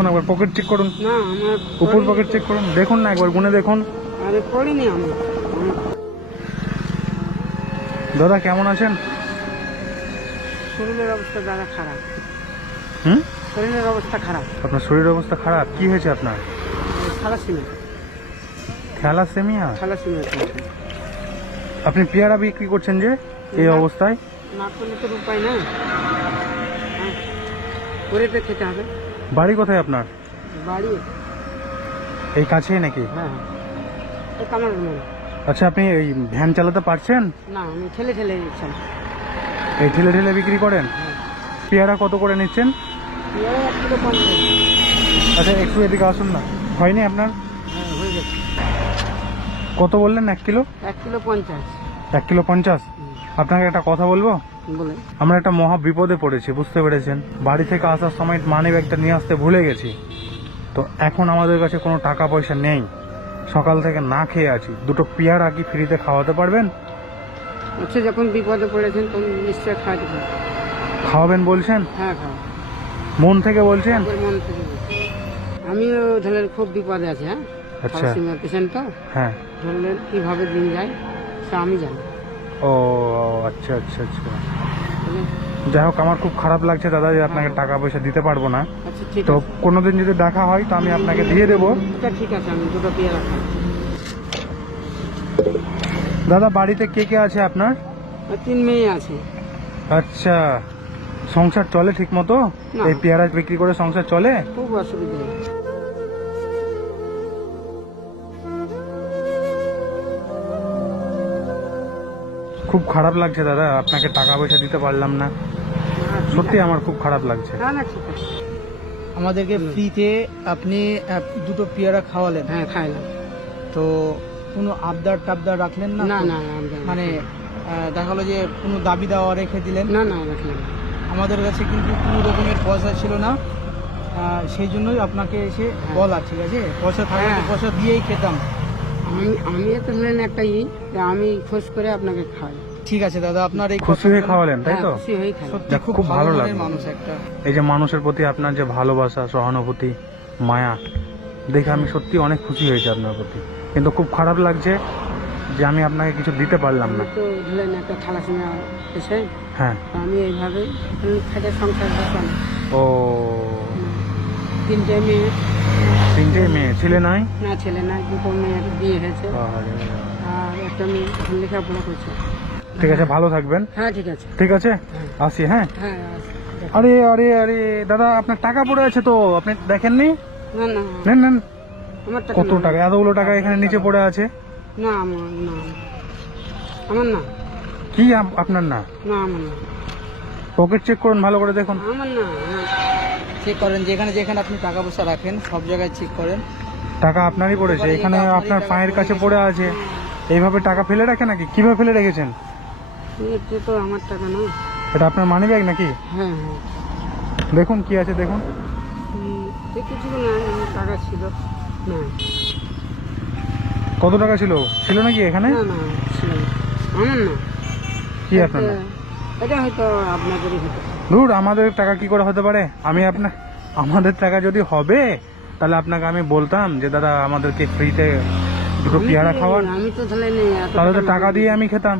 দেখুন একবার pocket check করুন, না আমার উপর পকেট চেক করুন, দেখুন না একবার গুনে দেখুন। আরে পড়িনি আমি। দাদা কেমন আছেন? শরীরের অবস্থা দাদা খারাপ। হুম, শরীরের অবস্থা খারাপ। আপনার শরীরের অবস্থা খারাপ? কি হয়েছে আপনার? থ্যালাসেমিয়া। থ্যালাসেমিয়া? থ্যালাসেমিয়া। আপনি পেয়ারা বিক্রি করছেন যে এই অবস্থায়? না করলে তো উপায় নাই, করে তো খেতে হবে। বাড়ি কোথায় আপনার? বাড়ি এই কাছেই নাকি? হ্যাঁ, এই কামার মোড়। আচ্ছা, আপনি এই ভ্যান চালাতে পারছেন? না, আমি ঠেলে ঠেলে দিচ্ছিলাম। এই ঠেলে ঠেলে বিক্রি করেন? হ্যাঁ। পেয়ারা কত করে নিচ্ছেন? পেয়ারা 1 কিলো 50। আচ্ছা, একটু এদিকে আসুন না। হয়নি আপনার? হ্যাঁ, হয়ে গেছে। কত বললেন? 1 কিলো? 1 কিলো 50। 1 কিলো 50? আপনাকে একটা কথা বলবো? বলে আমরা একটা মহা বিপদে পড়েছি, বুঝতে পেরেছেন? বাড়ি থেকে আসার সময় মানি ব্যাগটা নিয়ে আসতে ভুলে গেছি। তো এখন আমাদের কাছে কোনো টাকা পয়সা নেই, সকাল থেকে না খেয়ে আছি। দুটো পেয়ারা কি ফ্রিতে খাওয়াতে পারবেন? আচ্ছা, যখন বিপদে পড়েছেন তখন নিশ্চয় খাওয়াতে পারবেন। খাওয়াবেন বলছেন? হ্যাঁ, খাওয়া মন থেকে বলছেন? মন থেকে বলছি। আমিও ধরলেন খুব বিপদে আছি। হ্যাঁ, আচ্ছা। থ্যালাসেমিয়া পেশেন্ট তো, হ্যাঁ। ধরলেন কিভাবে দিন যায় তা আমি জানি। ও আচ্ছা আচ্ছা আচ্ছা। বুঝলেন? যাই হোক, আমার খুব খারাপ লাগছে দাদা যে আপনাকে টাকা পয়সা দিতে পারবো না। আচ্ছা, ঠিক তো আছে। কোনোদিন যদি দেখা হয় তো আমি আপনাকে দিয়ে দেবো। আচ্ছা, ঠিক আছে, আমি দুটো পেয়ারা খাই। দাদা বাড়িতে কে কে আছে আপনার? আর 3 মেয়ে আছে। আচ্ছা, সংসার চলে ঠিক মতো? না। এই পেয়ারা বিক্রি করে সংসার চলে? খুব অসুবিধা। খুব খারাপ লাগছে দাদা, আপনাকে টাকা পয়সা দিতে পারলাম না। সত্যি আমার খুব খারাপ লাগছে। না না, ঠিক আছে। আমাদেরকে ফ্রিতে আপনি দুটো পেয়ারা খাওয়ালেন। হ্যাঁ, খাইলাম। তো কোনো আবদার টাবদার রাখলেন না? না তো? না না, আমি জানি না। মানে দেখা হলো যে কোনো দাবি দাওয়া রেখে দিলেন? না না, রাখলাম না। আমাদের কাছে কিন্তু কোনো রকমের পয়সা ছিল না, সেই জন্যই আপনাকে এসে বলা। ঠিক আছে, পয়সা থাকলে তো হ্যাঁ। পয়সা দিয়েই খেতাম। আমি তো ধরলেন একটা যে আমি খোঁজ করে আপনাকে খাই। ঠিক আছে দাদা, আপনার এই খুশি হয়ে খাওয়ালেন তাই তো? হ্যাঁ, খুশি হয়ে খাই। সত্যি যাক, খুব খুব ভালো ভালো মনের লাগলো। মানুষ একটা। এই যে মানুষের প্রতি আপনার যে ভালোবাসা, সহানুভূতি, মায়া দেখে আমি সত্যি অনেক খুশি হয়েছি আপনার প্রতি। কিন্তু খুব খারাপ লাগছে যে আমি আপনাকে কিছু দিতে পারলাম না। আমি তো ধরলেন একটা থ্যালাসেমিয়া পেশেন্ট, হ্যাঁ। আমি এইভাবে খাইতে সংসার চালাই। ও 3টে মেয়ে। 3টে মেয়ে? ছেলে নাই? না, ছেলে নাই, 2টো মেয়ের বিয়ে হয়েছে। আরে, আর একটা মেয়ে লেখাপড়া করছে। ঠিক আছে, ভালো থাকবেন। হ্যাঁ, ঠিক আছে। ঠিক আছে, আসি। হ্যাঁ। হ্যাঁ, আরে আরে আরে দাদা, আপনার টাকা পড়ে আছে তো, আপনি দেখেননি? না না, নেন নেন। আমার টাকা কত না। টাকা? এতগুলো টাকা এখানে নিচে পড়ে আছে। না, আমার না, আমার না। কি আপনার না? না, আমার না। পকেট চেক করুন, ভালো করে দেখুন। আমার না। চেক করেন, যেখানে যেখানে আপনি টাকা পয়সা রাখেন সব জায়গায় চেক করেন। টাকা আপনারই পড়েছে, এখানে আপনার পায়ের কাছে পড়ে আছে। এইভাবে টাকা ফেলে রাখে নাকি? কিভাবে ফেলে রেখেছেন? এটা তো আমার টাকা না। এটা আপনার মানি ব্যাগ নাকি? হ্যাঁ হ্যাঁ, দেখুন কি আছে, দেখুন। কিছু না, আমার টাকা ছিল না। কত টাকা ছিল? ছিল নাকি এখানে? না না, ছিল না। আমার না। কি আপনার না? এটা হয়তো আপনাদেরই হতে পারে। ধুর, আমাদের টাকা কি করে হতে পারে? আমাদের টাকা যদি হবে তাহলে আপনাকে আমি বলতাম যে দাদা আমাদেরকে ফ্রিতে দুটো পেয়ারা খাওয়ান, আমি তো তাহলে নেই, তাহলে তো টাকা দিয়ে আমি খেতাম।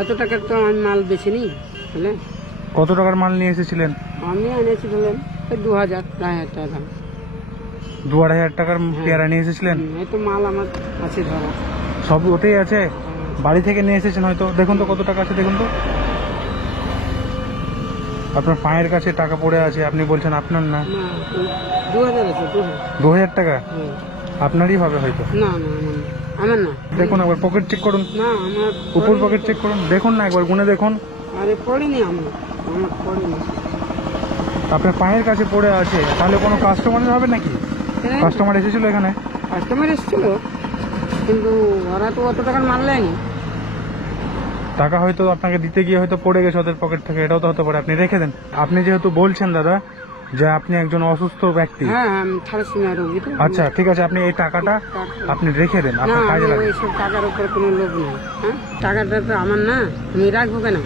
এত টাকার তো আমি মাল বেশি নিই। বুঝলেন? কত টাকার মাল নিয়ে এসেছিলেন? আমি এনেছি ধরলেন 2000 টাকা দাম। 2-2.5 টাকার পেয়ারা নিয়ে এসেছিলেন? এই তো মাল আমার আছে ধরা। সব ওতেই আছে? বাড়ি থেকে নিয়ে এসেছেন হয়তো। দেখুন তো কত টাকা আছে, দেখুন তো। আপনার পায়ের কাছে টাকা পড়ে আছে, আপনি বলছেন আপনার না। না, 2000 আছে, 2000 টাকা হ্যাঁ। আপনারই হবে হয়তো। না না, আমার না। দেখুন একবার পকেট চেক করুন, না, আমার উপর পকেট চেক করুন, দেখুন না একবার গুনে দেখুন। আরে পড়িনি আমি, আমার পড়িনি। আপনার পায়ের কাছে পড়ে আছে, তাহলে কোনো কাস্টমারের হবে নাকি? কাস্টমার এসেছিল এখানে? কাস্টমার এসেছিল, কিন্তু ওরা তো অত টাকার মাল নেয়নি। টাকা হয়তো আপনাকে দিতে গিয়ে হয়তো পড়ে গেছে ওদের পকেট থেকে, এটাও তো হতে পারে। আপনি রেখে দেন। আপনি যেহেতু বলছেন দাদা যে আপনি একজন অসুস্থ ব্যক্তি, হ্যাঁ, আমি থ্যালাসেমিয়া রোগী তো। আচ্ছা ঠিক আছে, আপনি এই টাকাটা আপনি রেখে দেন, না, আপনার কাজে আমার লাগবে। ওইসব টাকার উপর কোনো লোভ নেই। হ্যাঁ, টাকাটা তো আমার না, আমি রাখবো কেন?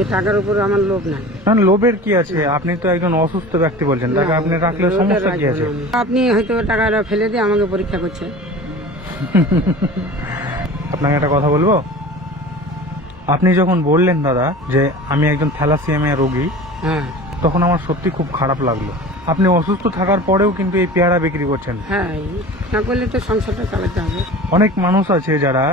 এই টাকার উপর আমার লোভ নাই। না লোভের কি আছে, আপনি তো একজন অসুস্থ ব্যক্তি বলছেন, টাকা না, আপনি রাখলে ওটা সমস্যা কি রাখবো আছে? না আমি। আপনি হয়তো টাকাটা ফেলে দিয়ে আমাকে পরীক্ষা করছেন। আপনাকে একটা কথা বলবো, আপনি যখন বললেন দাদা যে আমি একজন থ্যালাসিয়ামিয়া রোগী, হ্যাঁ তখন আমার সত্যি খুব খারাপ লাগলো। আপনি অসুস্থ থাকার পরেও কিন্তু এই পেয়ারা বিক্রি করছেন। হ্যাঁ, না করলে তো সংসারটা চালাতে হবে। অনেক মানুষ আছে যারা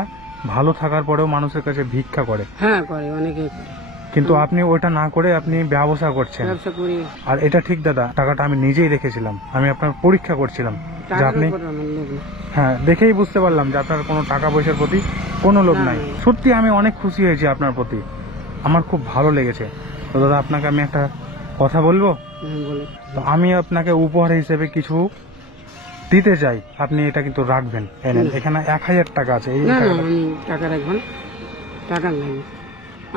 ভালো থাকার পরেও মানুষের কাছে ভিক্ষা করে, হ্যাঁ করে, অনেকে করে। কিন্তু আপনি ওটা না করে আপনি ব্যবসা করছেন। ব্যবসা করি, আর এটা ঠিক দাদা, টাকাটা আমি নিজেই রেখেছিলাম, আমি আপনার পরীক্ষা করছিলাম যে টাকার আপনি, উপর আমার লোভ নাই। হ্যাঁ দেখেই বুঝতে পারলাম যে আপনার কোনো টাকা পয়সার প্রতি কোনো লোভ না, নাই। না। সত্যি আমি অনেক খুশি হয়েছি আপনার প্রতি, আমার খুব ভালো লেগেছে। তো দাদা আপনাকে আমি একটা কথা বলবো, বলে তো আমি আপনাকে উপহার হিসেবে কিছু দিতে চাই, আপনি এটা কিন্তু রাখবেন। এই নেন, হুম। এখানে 1000 টাকা আছে। এই না না, টাকাটা আমি টাকা রাখবো না, টাকা লাগবে।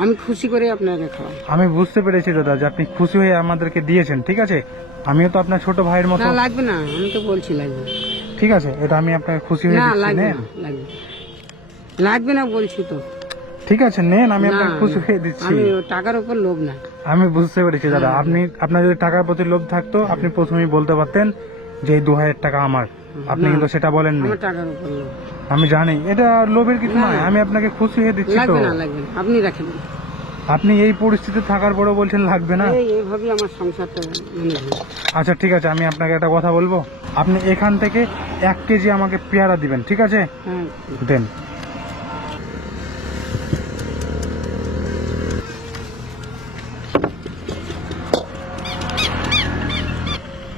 আমি খুশি করে আপনাকে খাওয়াই। আমি বুঝতে পেরেছি দাদা যে আপনি খুশি হয়ে আমাদেরকে দিয়েছেন, ঠিক আছে। আমিও তো আপনার ছোট ভাইয়ের মতো। না লাগবে না, আমি তো বলছি লাগবে না। ঠিক আছে, এটা আমি আপনাকে খুশি হয়ে না দিচ্ছি, লাগবে নেন। না, লাগবে লাগবে না বলছি তো। ঠিক আছে নেন, আমি না, আপনাকে খুশি না, হয়ে দিচ্ছি। আমি ও টাকার উপর লোভ না। আমি বুঝতে পেরেছি দাদা, হ্যাঁ। আপনার যদি টাকার প্রতি লোভ থাকতো আপনি প্রথমেই বলতে পারতেন যে এই 2000 টাকা আমার, আপনি না, কিন্তু সেটা বলেননি। আমার টাকার উপর লোভ। আমি জানি এটা লোভের কিছু না, নয়, না। আমি আপনাকে খুশি হয়ে দিচ্ছি তো। লাগবে না, লাগবে না, আপনি রাখেন। আপনি এই পরিস্থিতি থাকার পরেও বলছেন লাগবে না। এইভাবেই আমার সংসারটা মেনে হয়। আচ্ছা ঠিক আছে, আমি আপনাকে একটা কথা বলবো, আপনি এখান থেকে 1 কেজি আমাকে পেয়ারা দিবেন, ঠিক আছে? হ্যাঁ দেন।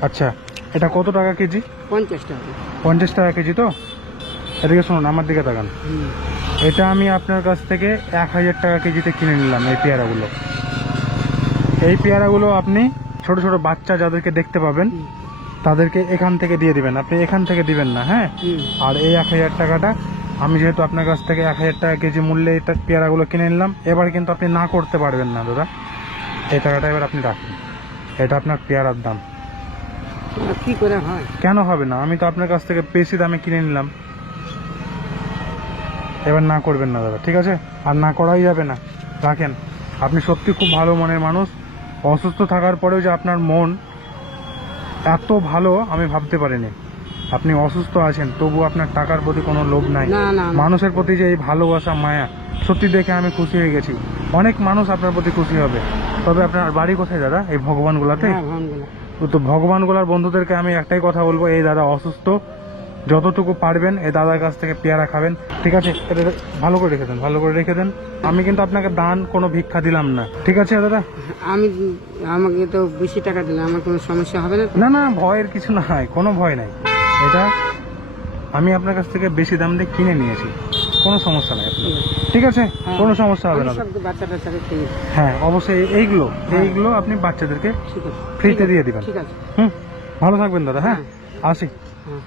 আচ্ছা, এটা কত টাকা কেজি? 50 টাকা। 50 টাকা কেজি তো? এদিকে শুনুন, আমার দিকে তাকান। হুম। এটা আমি আপনার কাছ থেকে 1000 টাকা কেজিতে কিনে নিলাম এই পেয়ারাগুলো। এই পেয়ারাগুলো আপনি ছোট ছোট বাচ্চা যাদেরকে দেখতে পাবেন হুম। তাদেরকে এখান থেকে দিয়ে দিবেন, আপনি এখান থেকে দিবেন না, হ্যাঁ? হুম। আর এই 1000 টাকাটা আমি যেহেতু আপনার কাছ থেকে 1000 টাকা কেজি মূল্যে এটা পেয়ারাগুলো কিনে নিলাম, এবার কিন্তু আপনি না করতে পারবেন না দাদা। এই টাকাটা এবার আপনি রাখুন, এটা আপনার পেয়ারার দাম। আর কি করে হয়? কেন হবে না? আমি তো আপনার কাছ থেকে বেশি দামে কিনে নিলাম, এবার না করবেন না দাদা, ঠিক আছে? আর না করাই যাবে না, রাখেন। আপনি সত্যি খুব ভালো মনের মানুষ, অসুস্থ থাকার পরেও যে আপনার মন এত ভালো আমি ভাবতে পারিনি। আপনি অসুস্থ আছেন তবু আপনার টাকার প্রতি কোনো লোভ নাই, না না না। মানুষের প্রতি যে এই ভালোবাসা মায়া, সত্যি দেখে আমি খুশি হয়ে গেছি। অনেক মানুষ আপনার প্রতি খুশি হবে। তবে আপনার বাড়ি কোথায় দাদা? এই ভগবানগুলাতে? হ্যাঁ, ভগবানগুলো। তো ভগবানগুলার বন্ধুদেরকে আমি একটাই কথা বলবো, এই দাদা অসুস্থ, যতটুকু পারবেন এই দাদার কাছ থেকে পেয়ারা খাবেন, ঠিক আছে? এটা ভালো করে রেখে দেন, ভালো করে রেখে দেন। আমি কিন্তু আপনাকে দান কোনো ভিক্ষা দিলাম না, ঠিক আছে দাদা? আমি, আমাকে তো বেশি টাকা দিলে আমার কোনো সমস্যা হবে না তো? না না, ভয়ের কিছু নাই, কোনো ভয় নাই। এটা আমি আপনার কাছ থেকে বেশি দাম দিয়ে কিনে নিয়েছি, কোনো সমস্যা নাই আপনার, ঠিক আছে? হ্যাঁ। কোনো সমস্যা হবে আমি না। সব বাচ্চা টাচ্চাকে খেয়ে দিই। হ্যাঁ অবশ্যই, এইগুলো হ্যাঁ। এইগুলো আপনি বাচ্চাদেরকে ঠিক আছে, ফ্রিতে দিয়ে দিবেন। ঠিক আছে। হুম, ভালো থাকবেন দাদা, হ্যাঁ? হ্যাঁ। আসি। হ্যাঁ।